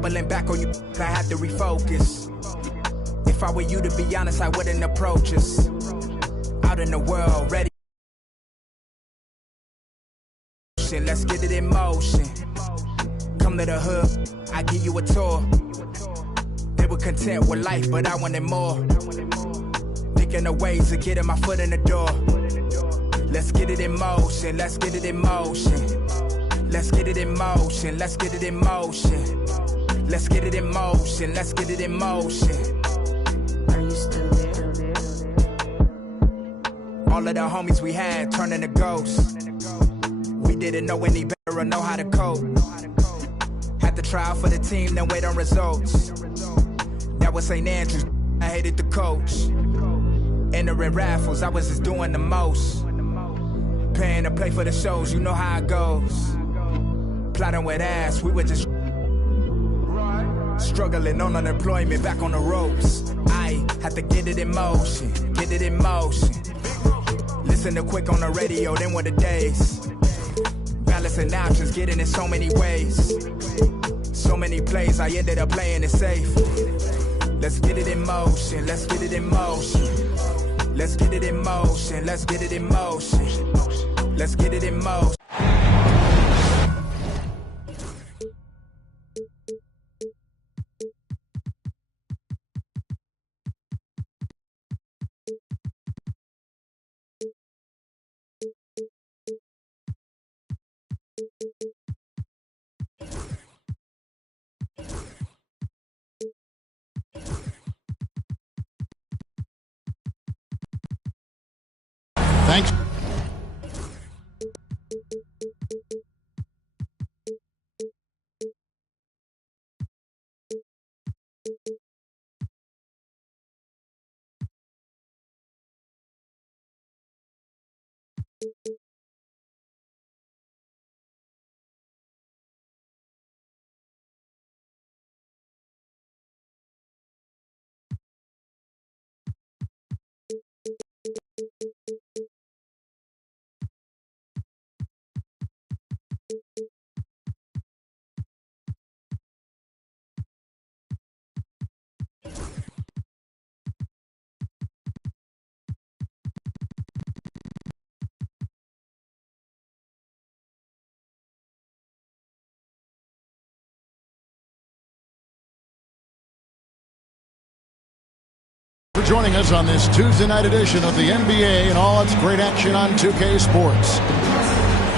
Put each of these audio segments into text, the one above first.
doubling back on you, I had to refocus. If I were you, to be honest, I wouldn't approach us. Out in the world, ready. Let's get it in motion. Come to the hood, I give you a tour. They were content with life, but I wanted more. Thinking of ways of getting my foot in the door. Let's get it in motion, let's get it in motion. Let's get it in motion, let's get it in motion. Let's get it in motion, let's get it in motion. Are you still there? All of the homies we had turning to ghosts. We didn't know any better or know how to cope. Had to try out for the team, then wait on results. That was St. Andrews, I hated the coach. Entering raffles, I was just doing the most. Paying to play for the shows, you know how it goes. Plotting with ass, we were just struggling on unemployment, back on the ropes. I had to get it in motion, get it in motion. Listen to Quick on the radio, then were the days. Balancing options, getting in so many ways. So many plays, I ended up playing it safe. Let's get it in motion, let's get it in motion. Let's get it in motion, let's get it in motion. Let's get it in motion. Thanks. For joining us on this Tuesday night edition of the NBA and all its great action on 2K Sports.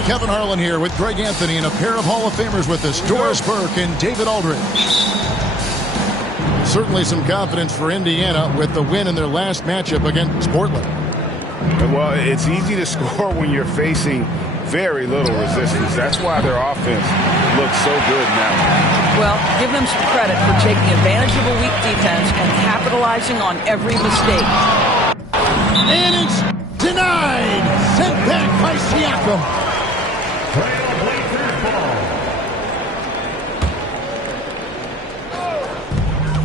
Kevin Harlan here with Greg Anthony and a pair of Hall of Famers with us, Doris Burke and David Aldridge. Certainly some confidence for Indiana with the win in their last matchup against Portland. Well, it's easy to score when you're facing very little resistance. That's why their offense looks so good now. Well, give them some credit for taking advantage of a weak defense and capitalizing on every mistake. And it's denied. Sent back by Siakam.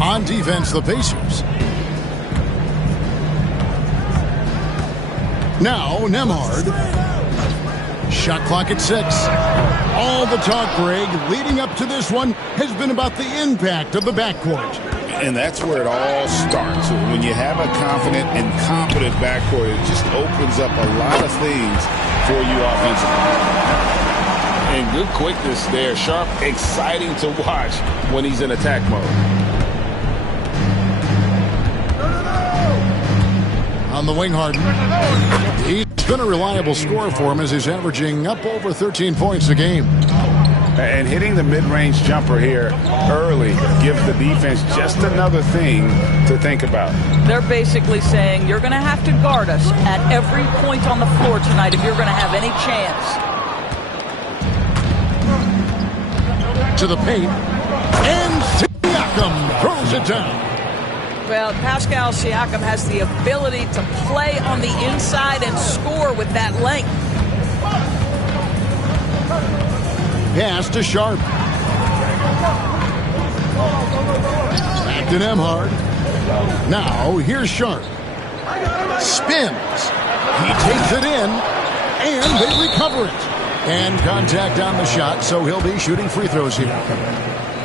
On defense, the Pacers. Now, Nembhard. Shot clock at 6. All the talk, Greg, leading up to this one has been about the impact of the backcourt. And that's where it all starts. When you have a confident and competent backcourt, it just opens up a lot of things for you offensively. And good quickness there. Sharp, exciting to watch when he's in attack mode. On the wing, Harden. He's been a reliable scorer for him as he's averaging up over 13 points a game. And hitting the mid-range jumper here early gives the defense just another thing to think about. They're basically saying you're going to have to guard us at every point on the floor tonight if you're going to have any chance. To the paint. And Siakam throws it down. Well, Pascal Siakam has the ability to play on the inside and score with that length. Pass to Sharp. Back to Nembhard. Now, here's Sharp. Spins. He takes it in, and they recover it. And contact on the shot, so he'll be shooting free throws here.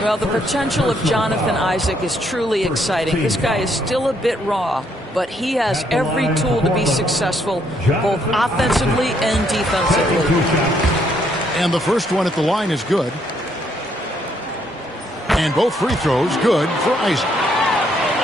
Well, the potential of Jonathan Isaac is truly exciting. This guy is still a bit raw, but he has every tool to be successful, both offensively and defensively. And the first one at the line is good. And both free throws good for Isaac.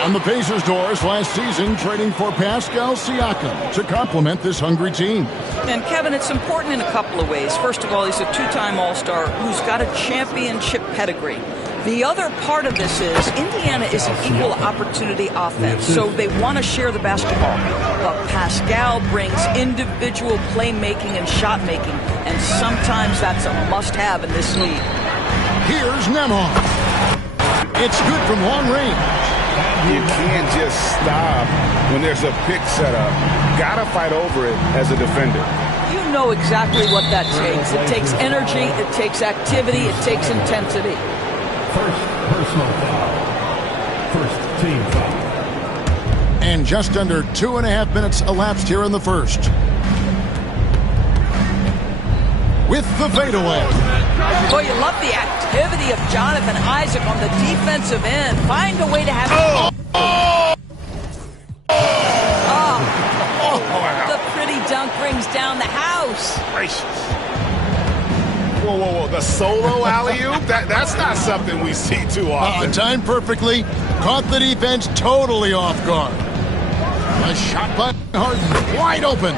On the Pacers' doors last season, trading for Pascal Siakam to complement this hungry team. And Kevin, it's important in a couple of ways. First of all, he's a two-time All-Star who's got a championship pedigree. The other part of this is Indiana is an equal opportunity offense, so they want to share the basketball. But Pascal brings individual playmaking and shot making, and sometimes that's a must-have in this league. Here's Nembhard. It's good from long range. You can't just stop when there's a pick set up. Gotta fight over it as a defender. You know exactly what that takes. It takes energy, it takes activity, it takes intensity. First personal foul. First team foul. And just under 2.5 minutes elapsed here in the first. With the fadeaway. Boy, you love the activity of Jonathan Isaac on the defensive end. Find a way to have... The pretty dunk brings down the house. Gracious. Whoa. The solo alley-oop? That's not something we see too often. Timed perfectly. Caught the defense totally off guard. A shot by Harden. Wide open.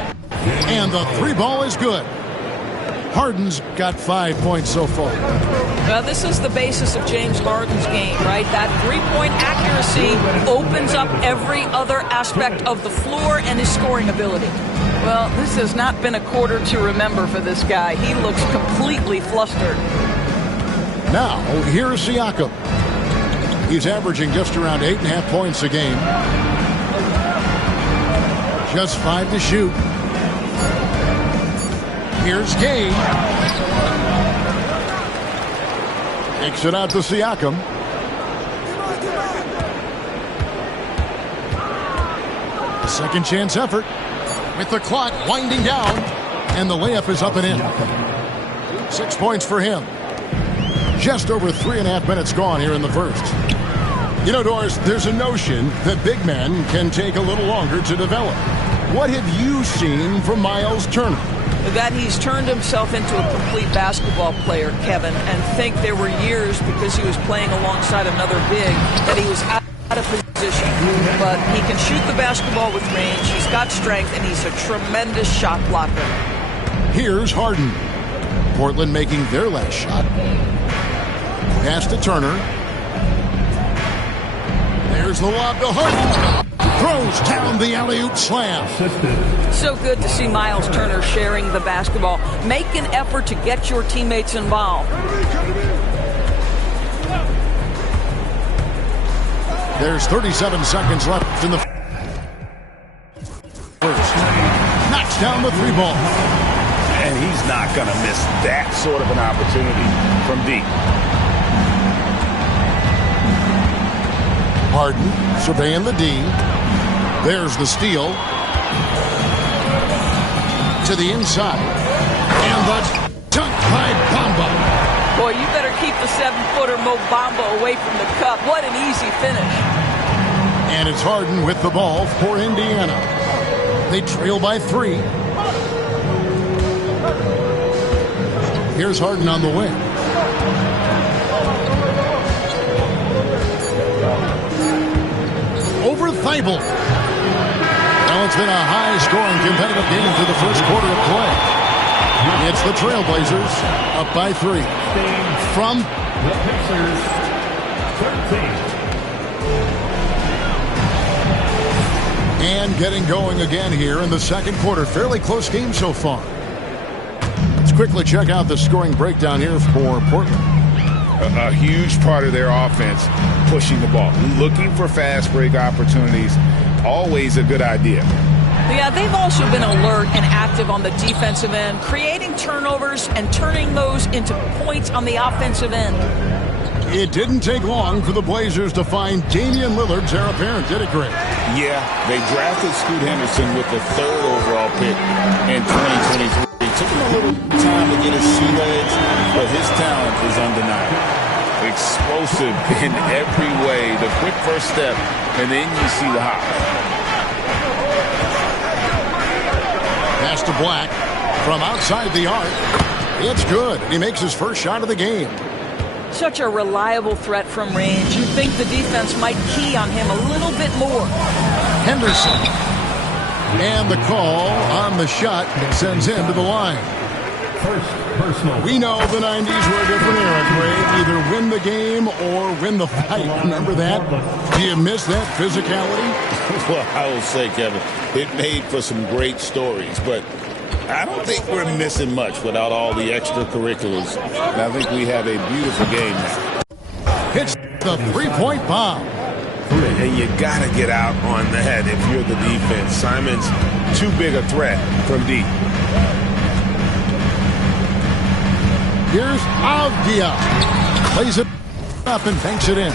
And the three ball is good. Harden's got 5 points so far. Well, this is the basis of James Harden's game, right? That three-point accuracy opens up every other aspect of the floor and his scoring ability. Well, this has not been a quarter to remember for this guy. He looks completely flustered. Now, here's Siakam. He's averaging just around 8.5 points a game. Just 5 to shoot. Here's Gay. Takes it out to Siakam. A second chance effort with the clock winding down, and the layup is up and in. 6 points for him. Just over 3.5 minutes gone here in the first. You know, Doris, there's a notion that big men can take a little longer to develop. What have you seen from Miles Turner? That he's turned himself into a complete basketball player, Kevin, and think there were years because he was playing alongside another big that he was out of position. But he can shoot the basketball with range, he's got strength, and he's a tremendous shot blocker. Here's Harden. Portland making their last shot. Pass to Turner. There's the lob to Harden. Throws down the alley-oop slam. So good to see Miles Turner sharing the basketball. Make an effort to get your teammates involved. There's 37 seconds left in the first. Knocks down the three ball. And he's not going to miss that sort of an opportunity from deep. Harden surveying the D. There's the steal. To the inside. And the dunk by Bamba. Boy, you better keep the 7-footer Mo Bamba away from the cup. What an easy finish. And it's Harden with the ball for Indiana. They trail by 3. Here's Harden on the wing. Over Thibault. Well, it's been a high-scoring, competitive game through the first quarter of play. It's the Trailblazers up by 3. From the Pacers, 13. And getting going again here in the second quarter. Fairly close game so far. Let's quickly check out the scoring breakdown here for Portland. A huge part of their offense, pushing the ball, looking for fast break opportunities. Always a good idea. Yeah, they've also been alert and active on the defensive end, creating turnovers and turning those into points on the offensive end. It didn't take long for the Blazers to find Damian Lillard's heir apparent, did it, Greg? Yeah, they drafted Scoot Henderson with the 3rd overall pick in 2023. It took him a little time to get his sea legs, but his talent is undeniable. Explosive in every way. The quick first step, and then you see the hop. Pass to Black from outside the arc. It's good. He makes his first shot of the game. Such a reliable threat from range. You think the defense might key on him a little bit more. Henderson. And the call on the shot sends him to the line. First personal. We know the 90s were a different era, Craig. Either win the game or win the fight. Remember that? Do you miss that physicality? Well, I will say, Kevin, it made for some great stories, but I don't think we're missing much without all the extracurriculars. And I think we have a beautiful game now. Hits the three-point bomb. And you got to get out on the head if you're the defense. Simon's too big a threat from deep. Here's Avdia. Plays it up and banks it in.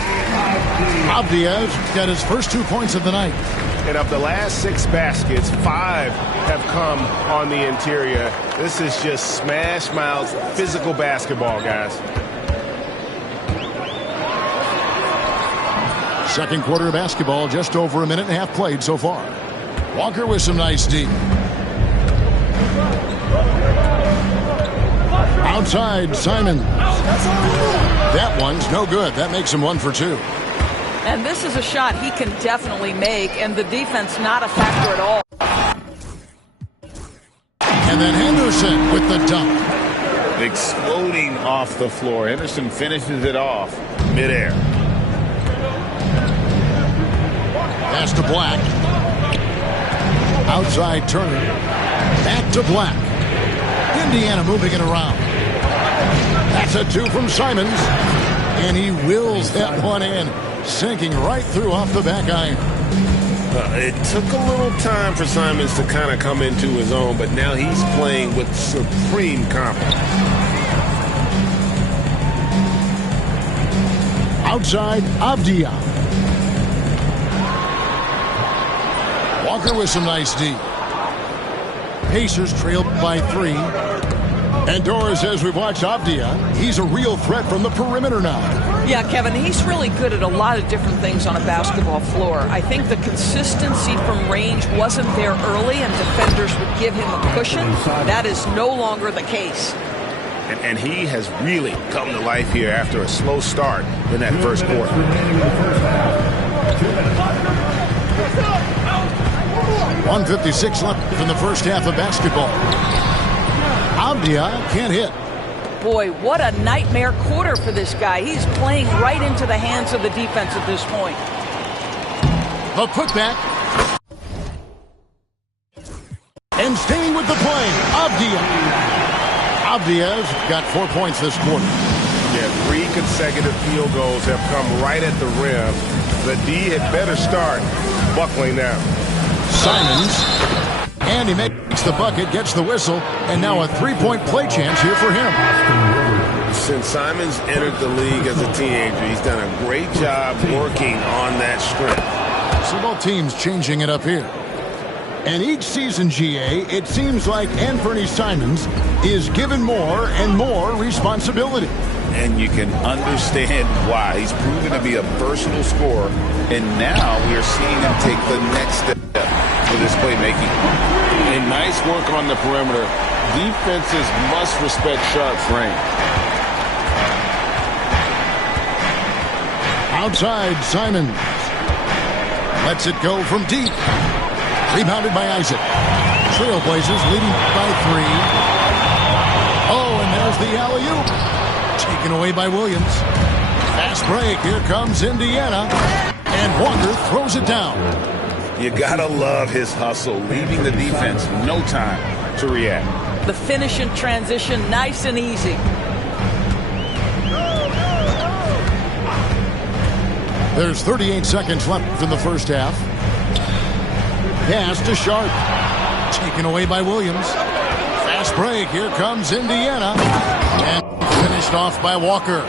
Avdia's got his first 2 points of the night. And of the last 6 baskets, 5 have come on the interior. This is just smash mouth physical basketball, guys. Second quarter of basketball, just over a minute and a half played so far. Walker with some nice D. Outside, Simon. That one's no good. That makes him 1 for 2. And this is a shot he can definitely make, and the defense not a factor at all. And then Henderson with the dunk. Exploding off the floor. Henderson finishes it off midair. Pass to Black. Outside Turner. Back to Black. Indiana moving it around. That's a 2 from Simons. And he wills that one in. Sinking right through off the back iron. It took a little time for Simons to kind of come into his own, but now he's playing with supreme confidence. Outside, Avdia. Walker with some nice D. Pacers trailed by 3. And Dora says we've watched Avdia. He's a real threat from the perimeter now. Yeah, Kevin, he's really good at a lot of different things on a basketball floor. I think the consistency from range wasn't there early, and defenders would give him a cushion. That is no longer the case. And he has really come to life here after a slow start in that first quarter. 1:56 left in the first half of basketball. Avdia can't hit. Boy, what a nightmare quarter for this guy. He's playing right into the hands of the defense at this point. The putback. And staying with the play, Avdia. Avdia's got 4 points this quarter. Yeah, 3 consecutive field goals have come right at the rim. The D had better start buckling down. Simons. And he makes the bucket, gets the whistle, and now a 3-point play chance here for him. Since Simons entered the league as a teenager, he's done a great job working on that strength. So both teams changing it up here. And each season, GA, it seems like Anthony Simons is given more and more responsibility. And you can understand why. He's proven to be a versatile scorer, and now we are seeing him take the next step for this playmaking. And nice work on the perimeter. Defenses must respect Sharp's range. Outside, Simons. Lets it go from deep. Rebounded by Isaac. Trailblazers leading by 3. Oh, and there's the alley-oop. Taken away by Williams. Fast break. Here comes Indiana. And Walker throws it down. You gotta love his hustle, leaving the defense no time to react. The finish in transition, nice and easy. There's 38 seconds left in the first half. Pass to Sharp. Taken away by Williams. Fast break. Here comes Indiana. And finished off by Walker.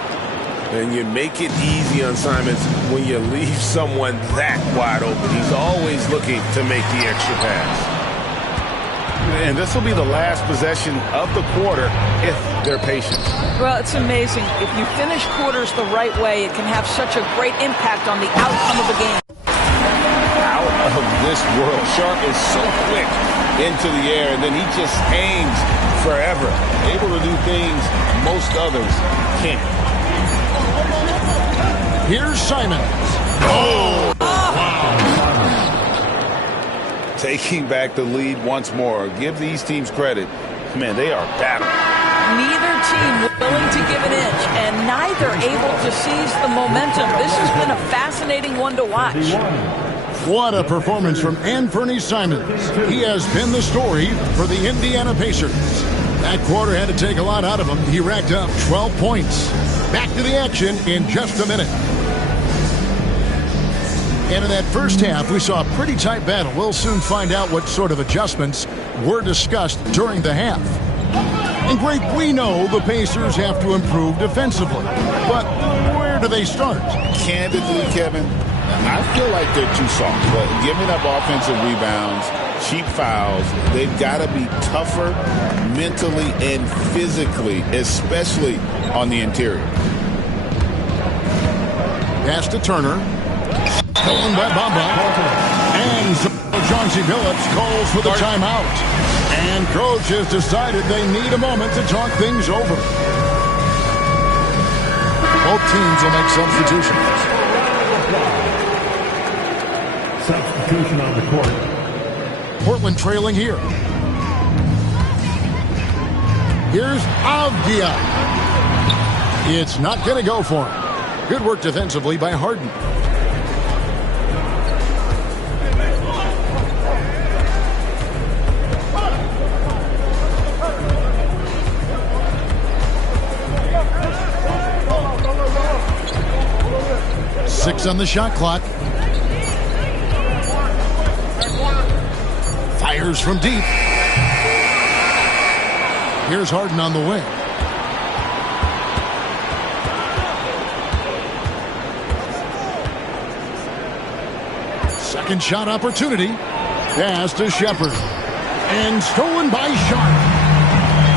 And you make it easy on Simons when you leave someone that wide open. He's always looking to make the extra pass. And this will be the last possession of the quarter if they're patient. Well, it's amazing. If you finish quarters the right way, it can have such a great impact on the outcome of the game. Out of this world. Sharp is so quick into the air, and then he just hangs forever. Able to do things most others can't. Here's Simons. Oh! Wow. Taking back the lead once more. Give these teams credit. Man, they are battling. Neither team willing to give an inch, and neither able to seize the momentum. This has been a fascinating one to watch. What a performance from Anfernee Simons. He has been the story for the Indiana Pacers. That quarter had to take a lot out of him. He racked up 12 points. Back to the action in just a minute. And in that first half, we saw a pretty tight battle. We'll soon find out what sort of adjustments were discussed during the half. And Greg, we know the Pacers have to improve defensively. But where do they start? Candidly, Kevin, I feel like they're too soft. But giving up offensive rebounds, cheap fouls, they've got to be tougher mentally and physically, especially on the interior. Pass to Turner. Stolen by Bamba. And Chauncey Billups calls for the timeout. And coach has decided they need a moment to talk things over. Both teams will make substitutions. Substitution on the court. Portland trailing here. Here's Avdia. It's not going to go for him. Good work defensively by Harden. Six on the shot clock. Fires from deep. Here's Harden on the wing. Second shot opportunity. Pass to Shepard. And stolen by Sharp.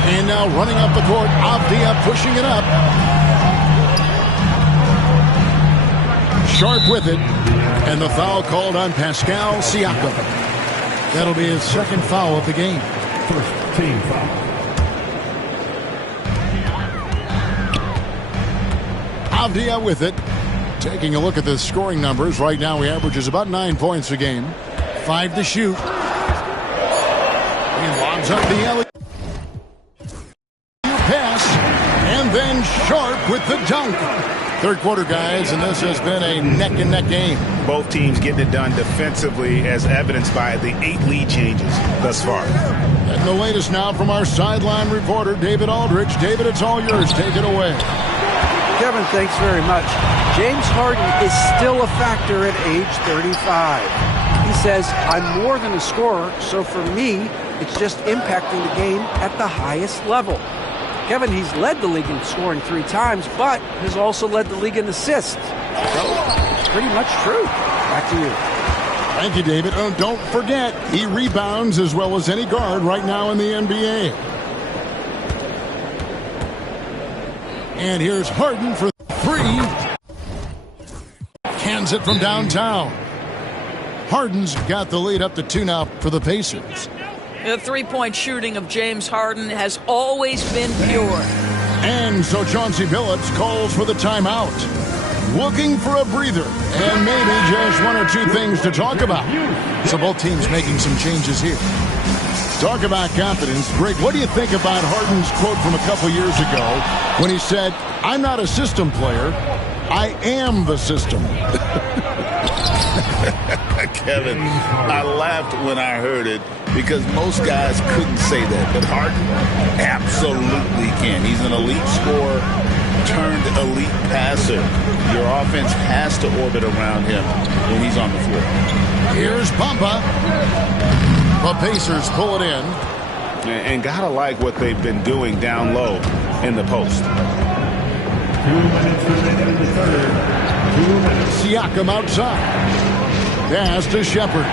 And now running up the court. Avdia pushing it up. Sharp with it. And the foul called on Pascal Siakam. That'll be his second foul of the game. First team foul. Avdia with it. Taking a look at the scoring numbers. Right now he averages about 9 points a game. 5 to shoot. He lobs up the alley. Pass. And then Sharp with the dunk. Third quarter, guys, and this has been a neck-and-neck game. Both teams getting it done defensively as evidenced by the 8 lead changes thus far. And the latest now from our sideline reporter, David Aldridge. David, it's all yours. Take it away. Kevin, thanks very much. James Harden is still a factor at age 35. He says, I'm more than a scorer, so for me, it's just impacting the game at the highest level. Kevin, he's led the league in scoring 3 times, but has also led the league in assists. So, it's pretty much true. Back to you. Thank you, David. Oh, don't forget, he rebounds as well as any guard right now in the NBA. And here's Harden for 3. Cans it from downtown. Harden's got the lead up to 2 now for the Pacers. The three-point shooting of James Harden has always been pure. And so Chauncey Billups calls for the timeout. Looking for a breather and maybe just 1 or 2 things to talk about. So both teams making some changes here. Talk about confidence. Greg, what do you think about Harden's quote from a couple years ago when he said, I'm not a system player, I am the system? Kevin, I laughed when I heard it because most guys couldn't say that. But Harden absolutely can. He's an elite scorer turned elite passer. Your offense has to orbit around him when he's on the floor. Here's Bamba. The Pacers pull it in. And gotta like what they've been doing down low in the post. 2 minutes remaining in the third. 2 minutes. Siakam outside. Pass to Shepard.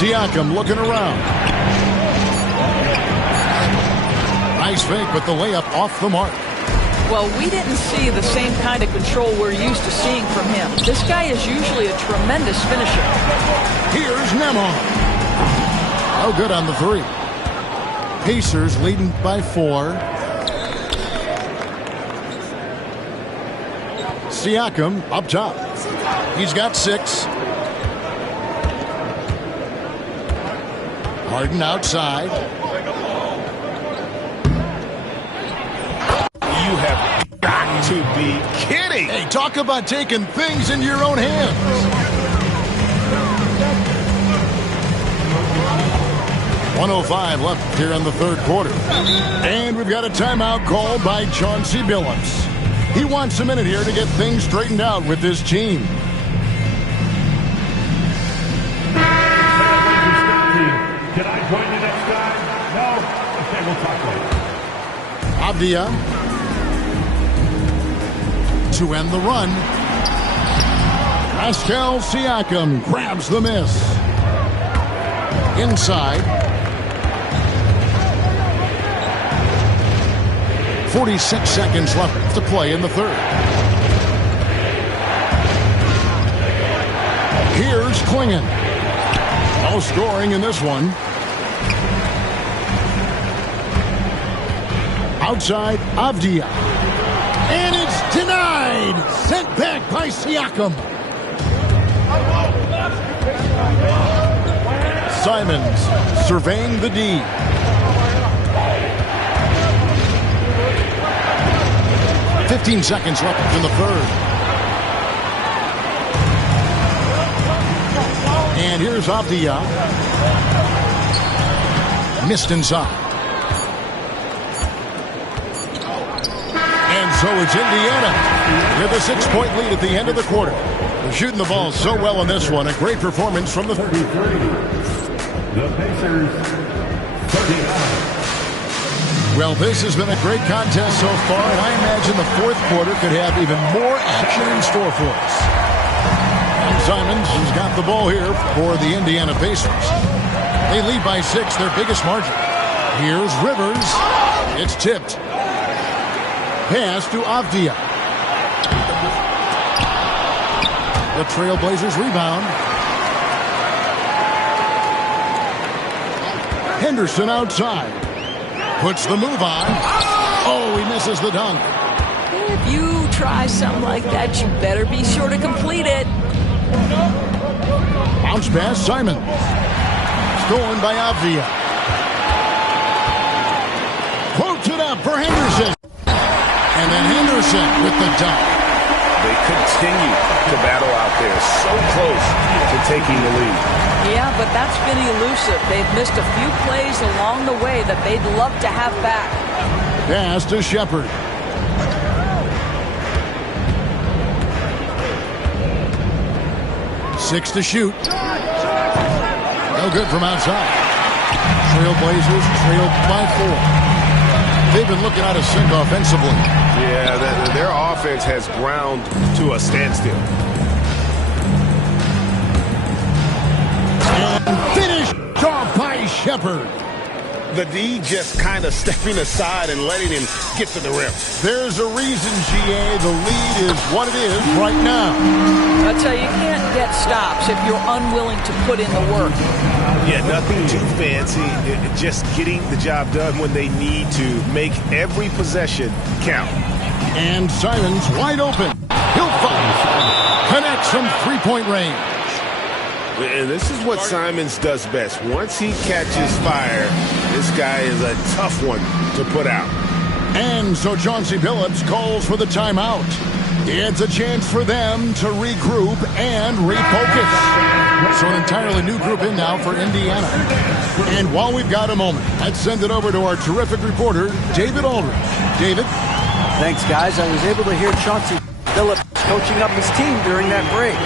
Siakam looking around. Nice fake, but the layup off the mark. Well, we didn't see the same kind of control we're used to seeing from him. This guy is usually a tremendous finisher. Here's Nemon. Oh, good on the three. Pacers leading by 4. Siakam up top. He's got 6. Harden outside. You have got to be kidding. Hey, talk about taking things in your own hands. 1:05 left here in the third quarter. And we've got a timeout called by Chauncey Billups. He wants a minute here to get things straightened out with this team. Can I join you next time? No? Okay, we'll talk later. Avdia to end the run. Pascal Siakam grabs the miss. Inside. 46 seconds left to play in the third. Here's Klingon. No scoring in this one. Outside, Avdia. And it's denied. Sent back by Siakam. Simons surveying the D. "15 seconds left in the third. And here's Avdia. Missed inside. And so it's Indiana with a 6-point lead at the end of the quarter. They're shooting the ball so well in this one. A great performance from the 33. The Pacers, 39. Well, this has been a great contest so far, and I imagine the fourth quarter could have even more action in store for us. And Simons has got the ball here for the Indiana Pacers. They lead by 6, their biggest margin. Here's Rivers. It's tipped. Pass to Avdia. The Trailblazers rebound. Henderson outside. Puts the move on. Oh, he misses the dunk. If you try something like that, you better be sure to complete it. Bounce pass, Simon. Stolen by Avdia. Quotes it up for Henderson. And then Henderson with the dunk. They continue to battle out there, so close to taking the lead. Yeah, but that's been elusive. They've missed a few plays along the way that they'd love to have back. Pass to Shepard. Six to shoot. No good from outside. Trailblazers trailed by 4. They've been looking out of sync offensively. Yeah, their offense has ground to a standstill. And finished off by Shepard. The D just kind of stepping aside and letting him get to the rim. There's a reason, GA. The lead is what it is right now. I tell you, you can't get stops if you're unwilling to put in the work. Yeah, nothing too fancy. Just getting the job done when they need to. Make every possession count. And Simons wide open. He'll fire. Connects from three-point range. And this is what Simons does best. Once he catches fire, this guy is a tough one to put out. And so Chauncey Billups calls for the timeout. It's a chance for them to regroup and refocus. So an entirely new group in now for Indiana. And while we've got a moment, let's send it over to our terrific reporter, David Aldridge. David? Thanks, guys. I was able to hear Chauncey Billups coaching up his team during that break.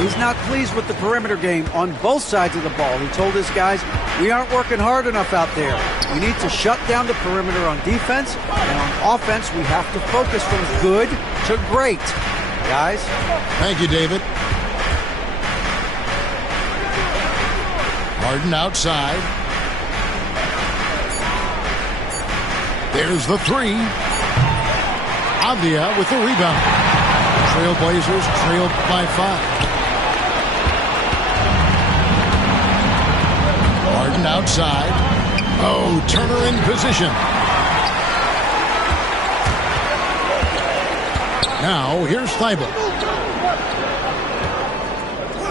He's not pleased with the perimeter game on both sides of the ball. He told his guys, we aren't working hard enough out there. We need to shut down the perimeter on defense, and on offense, we have to focus from good to great. Guys? Thank you, David. Harden outside. There's the three. Avdia with the rebound. Trailblazers trailed by 5. Harden outside. Oh, Turner in position. Now, here's Thibault.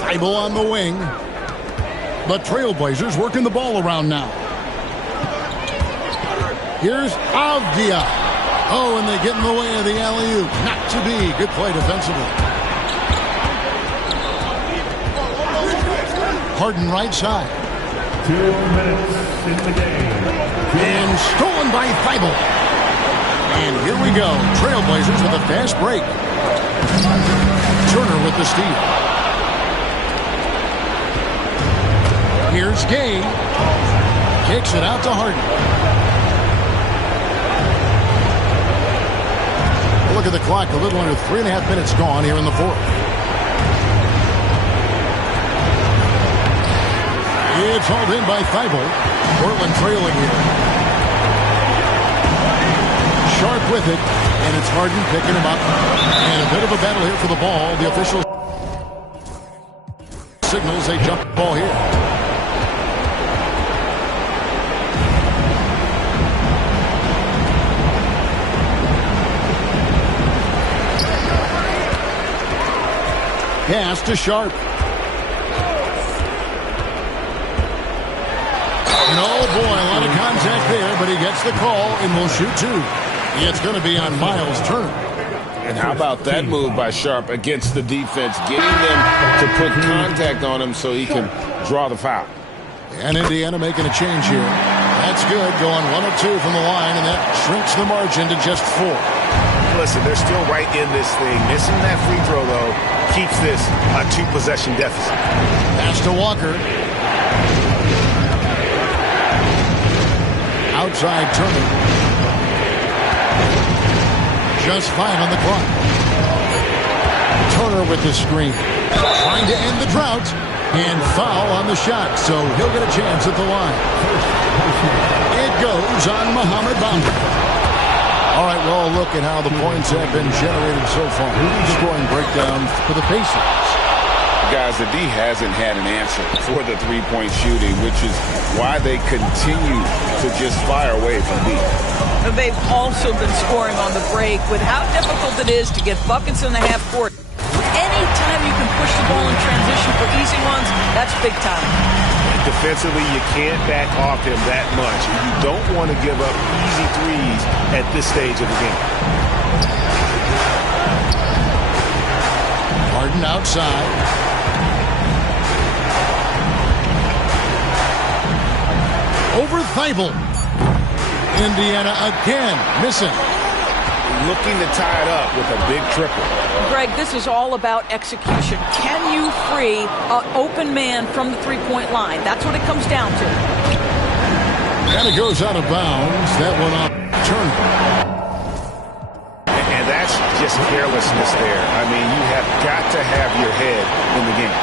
Thibault on the wing. The Trailblazers working the ball around now. Here's Avdia. Oh, and they get in the way of the alley-oop. Not to be. Good play defensively. Harden right side. 2 minutes in the game. And stolen by Thibault. And here we go. Trailblazers with a fast break. Turner with the steal. Here's Gay. Kicks it out to Harden. Look at the clock. A little under 3.5 minutes gone here in the fourth. It's hauled in by Thibault. Portland trailing here. Sharp with it, and it's Harden picking him up. And a bit of a battle here for the ball. The official signals a jump ball here. Pass to Sharp. Oh boy, a lot of contact there, but he gets the call and will shoot 2. It's going to be on Miles Turner. And how about that move by Sharp against the defense, getting them to put contact on him so he can draw the foul. And Indiana making a change here. That's good, going 1 of 2 from the line, and that shrinks the margin to just 4. Listen, they're still right in this thing. Missing that free throw, though, keeps this a 2-possession deficit. Pass to Walker. Outside Turner. Just 5 on the clock. Turner with the screen. Trying to end the drought. And foul on the shot, so he'll get a chance at the line. It goes on Mohamed Bamba. All right, well, look at how the points have been generated so far. Scoring breakdown for the Pacers. Guys, the D hasn't had an answer for the three-point shooting, which is why they continue to just fire away from deep. They've also been scoring on the break with how difficult it is to get buckets in the half court. Anytime you can push the ball in transition for easy ones, that's big time. Defensively, you can't back off him that much. You don't want to give up easy threes at this stage of the game. Harden outside. Over Thibault. Indiana again missing. Looking to tie it up with a big triple. Greg, this is all about execution. Can you free an open man from the three-point line? That's what it comes down to. And it goes out of bounds. That one on Turner. And that's just carelessness there. I mean, you have got to have your head in the game.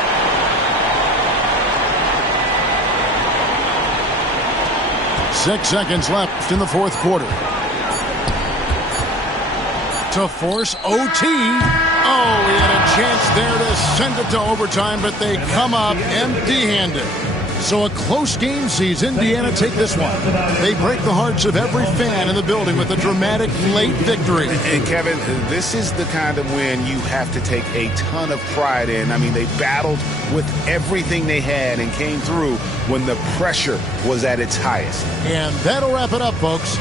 Six seconds left in the fourth quarter. To force OT. Oh, he had a chance there to send it to overtime, but they come up empty-handed. So a close game sees Indiana take this one. They break the hearts of every fan in the building with a dramatic late victory. And Kevin, this is the kind of win you have to take a ton of pride in. I mean, they battled with everything they had and came through when the pressure was at its highest. And that'll wrap it up, folks.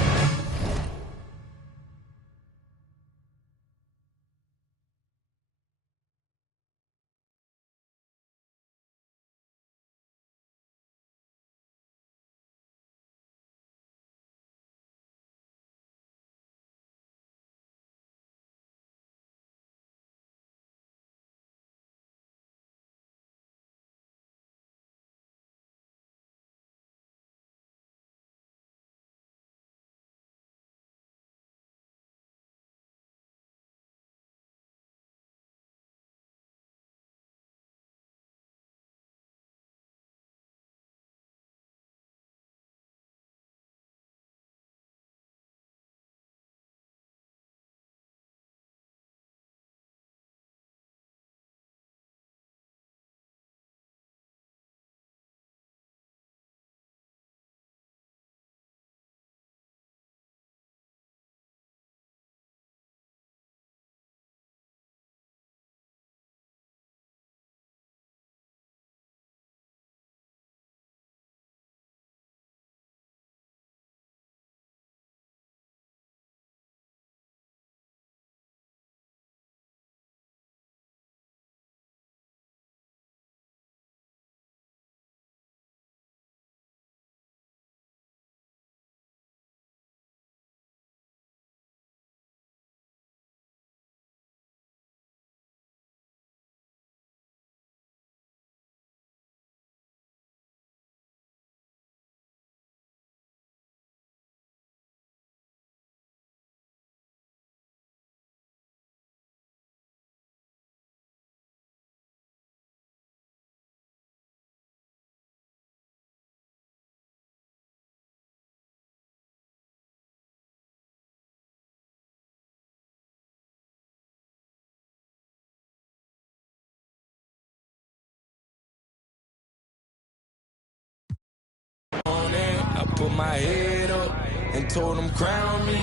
put my head up and told them crown me.